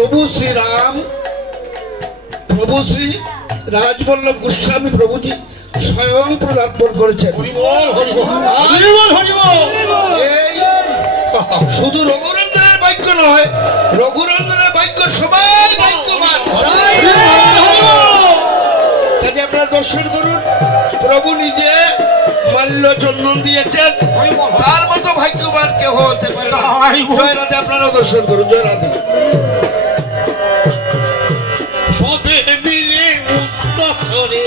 প্রভু শ্রীরাম, প্রভু শ্রী রাজবল্লভ গোস্বামী প্রভুজি স্বয়ং পদার্পণ করেছেন। শুধু রঘুনন্দনের বাক্য নয়, রঘুনন্দনের বাক্য সবাই ভাগ্যবান। কাজে আপনারা দর্শন করুন, প্রভু নিজে মাল্য চন্দন দিয়েছেন, তার মতো ভাগ্যবান কেউ হতে পারে না। জয় রাধে, আপনারাও দর্শন করুন। জয় রাধে। সবে মিলে উচ্চস্বরে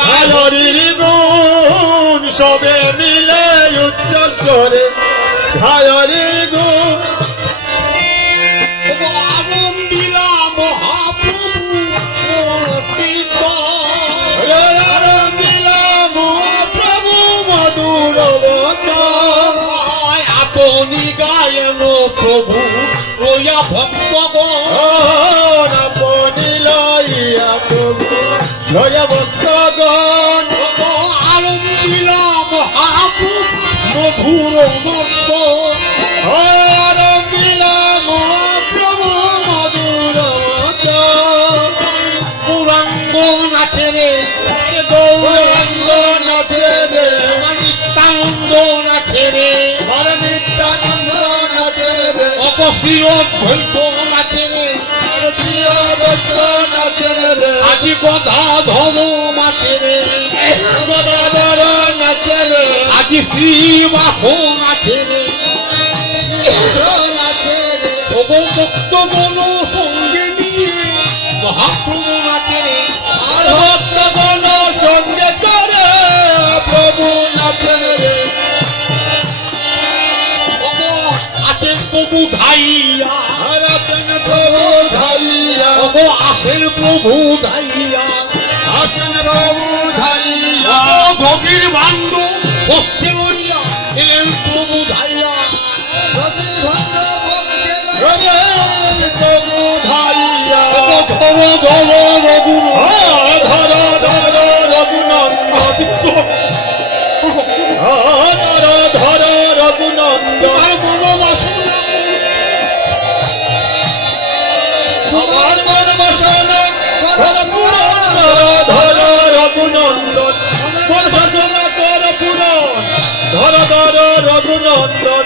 গায়রির গুণ, সবে মিলে উচ্চস্বরে গায়রির গুণ। আনন্দিলা মহাপ্রভু আনন্দিলা মহাপ্রভু মধুর বচন। আপনি গায়ন প্রভু রয়া ভক্তগণ, আপনি লইয়া প্রভু লয়া ভক্তগণ। আনন্দিলা মহাপ্রভু মধুর বচন, আনন্দিলা মহাপ্রভু মধুর বচন। পুরাঙ্গ নাচে রে গৌরাঙ্গ নাচে রে, নিত্যানন্দ নাচে রে নিত্যানন্দ নাচে রে, অপশির দ্বৈত নাচে রে দ্বৈত নাচে রে। আজি গদাধর নাচে রে গদাধর নাচে রে, আজি শ্রীবাস নাচে রে নাচে রে। ভক্তগণ সঙ্গে নিয়ে মহাপ্রভু নাচে রে, আর ভক্তগণ সঙ্গে করে প্রভু নাচে রে। আছেন প্রভু ধাইয়া, আছেন প্রভু ধাইয়া, আসেন প্রভু ধাইয়া, আসেন প্রভু ধাইয়া। গভীর ভাণ্ড হস্তে লইয়া এলেন প্রভু ধাইয়া, গভীর ভাণ্ড হস্তে লইয়া প্রভু ধাইয়া। ধর ধর রঘুনন্দন, ধর ধর রঘুনন্দন, ধর ধর রঘুনন্দন। আমার মন বাসনা ধর ধর রঘুনন্দন, মন বাসনা কর পূরণ, ধর ধর রঘুনন্দন।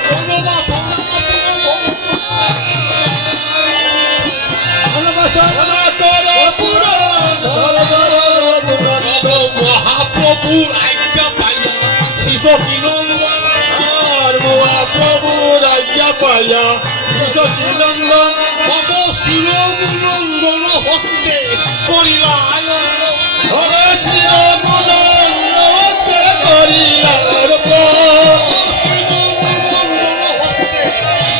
মন বাসনা কর পূরণ, ধর ধর রঘুনন্দন। মহাপ্রভুর আজ্ঞা পাইয়া শিশিনন্দন, আর মহাপ্রভুর আজ্ঞা পাইয়া শিশিনন্দন। ভব শিরগুনন্দন হস্তে করিলা আনন্দ, হরে শিরগুনন্দন হস্তে করিলা আনন্দ, শিরগুনন্দন হস্তে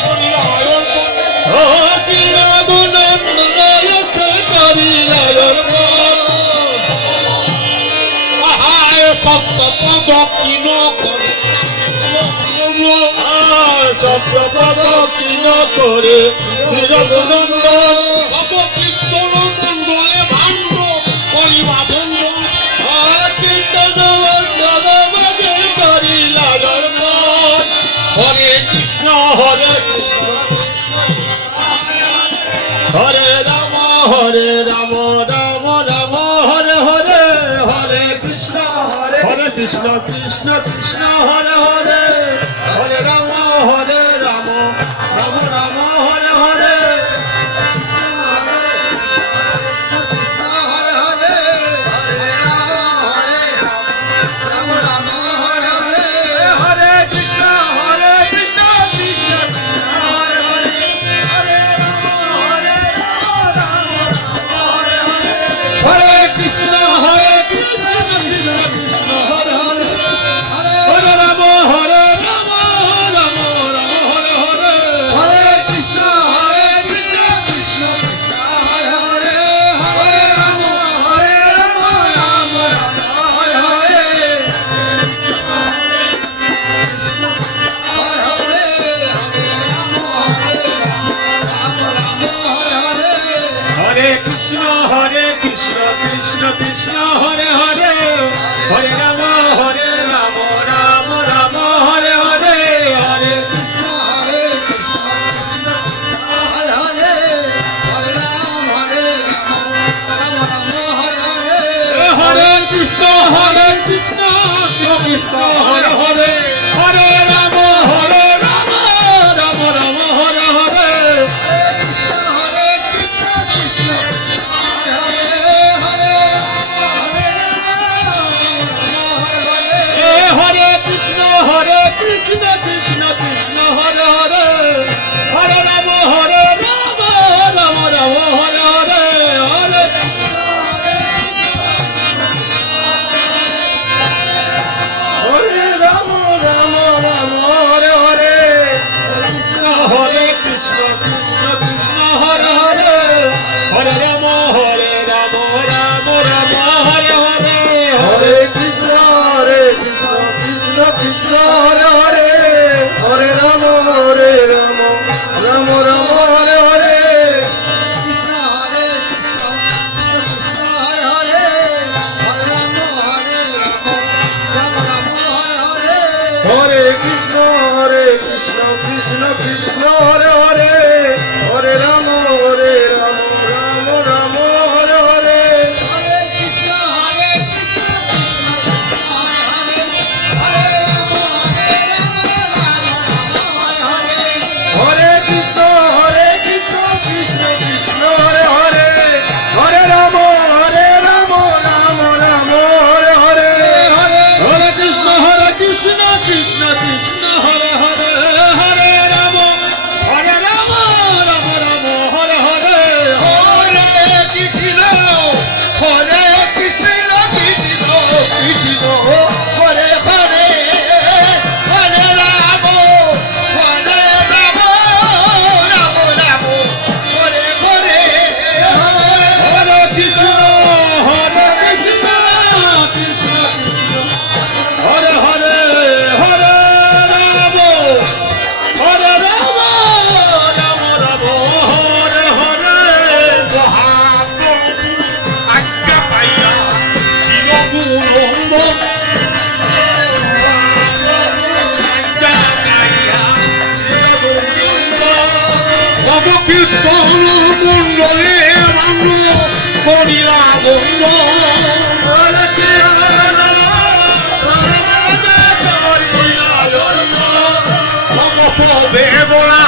করিলা আনন্দ, শিরগুনন্দন হস্তে করিলা আনন্দ। আহায় সপ্তপদ কিন করে, আর সপ্তপদ কিন করে শিরগুনন্দন। ভব কীর্তন মণ্ডলে ভাণ্ড করিবা ভঞ্জন, কীর্তন মণ্ডলে করিলা ভঞ্জন। হরে কৃষ্ণ হরে কৃষ্ণ হরে রাম রাম রাম হরে হরে, হরে কৃষ্ণ কৃষ্ণ কৃষ্ণ হরে হরে, হরে রাম রাম রাম হরে হরে। Krishna কৃষ্ণ হরে হরে হরে রাম রাম রাম হরে হরে হরে কৃষ্ণ কৃষ্ণ কৃষ্ণ হরে হরে হরে রাম রাম রাম হরে হরে হরে হরে রাম হরে হরে হরে কৃষ্ণ কৃষ্ণ হরে হরে হরে রাম রাম রাম হরে হরে হরে কৃষ্ণ কৃষ্ণ কৃষ্ণ হরে হরে হরে রাম রাম রাম হরে হরে কৃষ্ণ হরে কৃষ্ণ হরে হরে হরে রাম রাম রাম হরে হরে হরে কৃষ্ণ কৃষ্ণ কৃষ্ণ হরে হরে হরে রাম রাম রাম হরে হরে হরে কৃষ্ণ হরে কৃষ্ণ কৃষ্ণ কৃষ্ণ হরে হরে হরে রাম রাম রাম হরে হরে হরে কৃষ্ণ কৃষ্ণ কৃষ্ণ হরে হরে হরে রাম রাম রাম হরে হরে হরে কৃষ্ণ হরে কৃষ্ণ কৃষ্ণ কৃষ্ণ হরে হরে হরে রাম রাম রাম হরে হরে হরে কৃষ্ণ কৃষ্ণ কৃষ্ণ হরে হরে হরে রাম রাম রাম হরে হরে মহাপ্রভু আজ্ঞা পাইয়া শিবগুরুম্ব অবকীর্তন মন্ডলে রাম করিলা বন্ধ বেবলা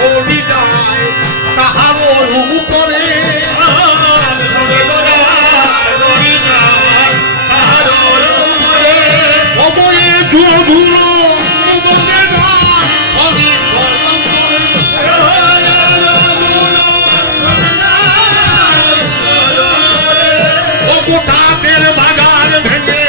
বলি যায় তাহার উপরে অবয়ে যধুর তাদের বাগান ভেঙে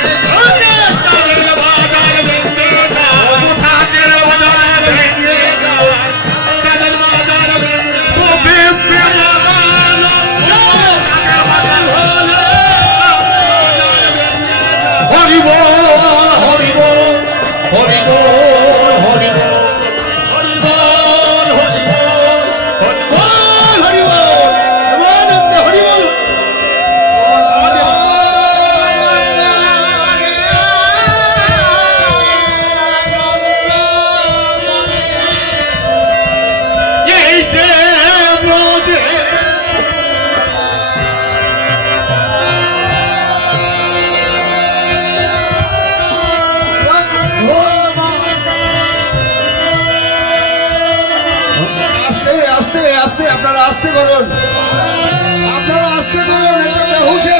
আপনারা আস্তে করুন, এটা বেহুশের